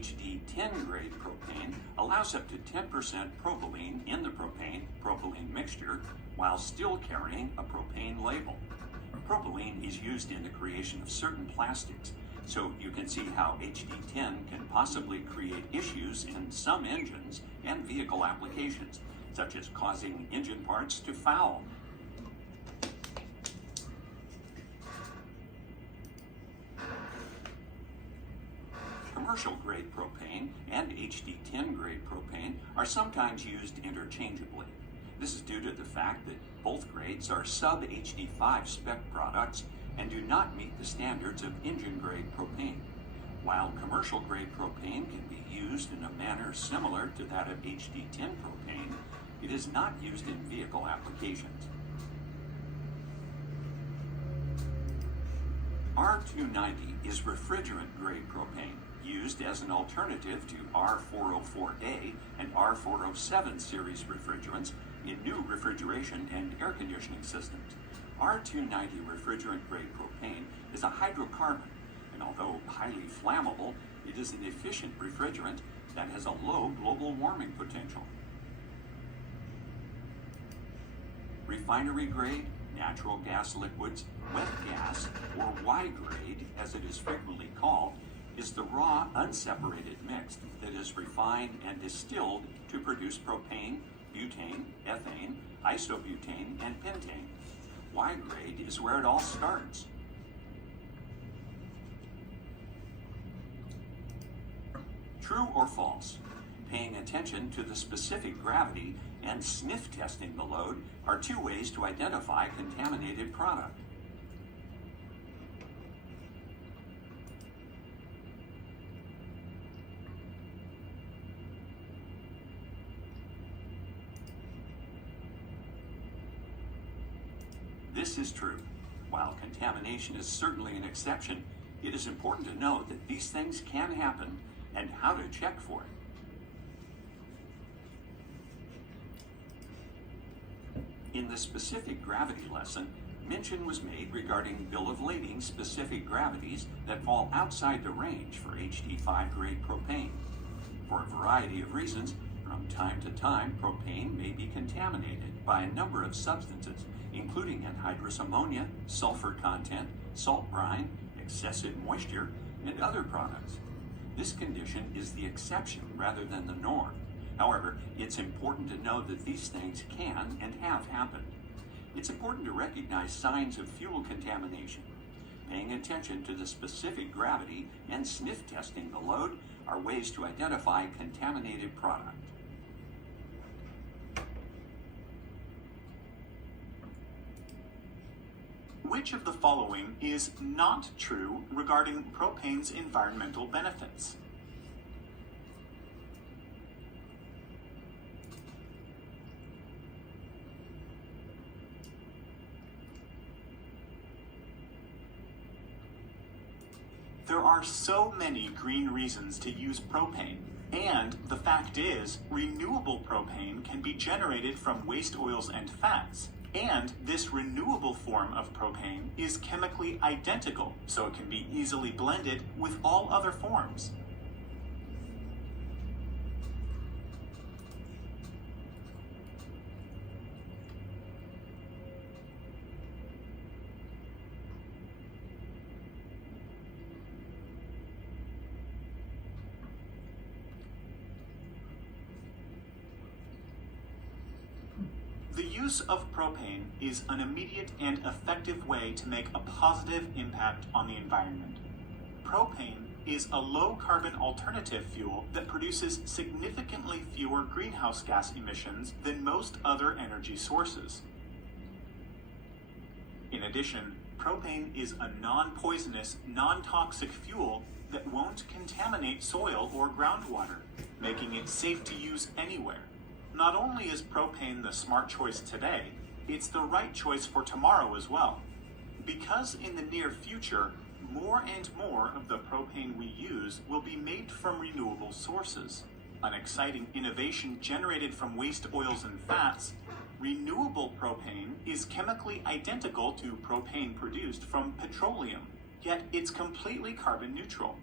HD10 grade propane allows up to 10% propylene in the propane mixture while still carrying a propane label. Propylene is used in the creation of certain plastics, so you can see how HD10 can possibly create issues in some engines and vehicle applications, such as causing engine parts to foul. Commercial grade propane and HD10 grade propane are sometimes used interchangeably. This is due to the fact that both grades are sub-HD5 spec products and do not meet the standards of engine grade propane. While commercial grade propane can be used in a manner similar to that of HD10 propane, it is not used in vehicle applications. R290 is refrigerant grade propane, used as an alternative to R404A and R407 series refrigerants in new refrigeration and air conditioning systems. R290 refrigerant grade propane is a hydrocarbon, and although highly flammable, it is an efficient refrigerant that has a low global warming potential. Refinery grade, natural gas liquids, wet gas, or Y grade, as it is frequently called, is the raw, unseparated mix that is refined and distilled to produce propane, butane, ethane, isobutane, and pentane. Y grade is where it all starts. True or false? Paying attention to the specific gravity and sniff testing the load are two ways to identify contaminated product. This is true. While contamination is certainly an exception, it is important to know that these things can happen and how to check for it. In the specific gravity lesson, mention was made regarding bill of lading specific gravities that fall outside the range for HD5 grade propane. For a variety of reasons, from time to time, propane may be contaminated by a number of substances, including anhydrous ammonia, sulfur content, salt brine, excessive moisture, and other products. This condition is the exception rather than the norm. However, it's important to know that these things can and have happened. It's important to recognize signs of fuel contamination. Paying attention to the specific gravity and sniff testing the load are ways to identify contaminated product. Which of the following is not true regarding propane's environmental benefits? There are so many green reasons to use propane, and the fact is, renewable propane can be generated from waste oils and fats, and this renewable form of propane is chemically identical, so it can be easily blended with all other forms. The use of propane is an immediate and effective way to make a positive impact on the environment. Propane is a low-carbon alternative fuel that produces significantly fewer greenhouse gas emissions than most other energy sources. In addition, propane is a non-poisonous, non-toxic fuel that won't contaminate soil or groundwater, making it safe to use anywhere. Not only is propane the smart choice today, it's the right choice for tomorrow as well. Because in the near future, more and more of the propane we use will be made from renewable sources. An exciting innovation generated from waste oils and fats, renewable propane is chemically identical to propane produced from petroleum, yet it's completely carbon neutral.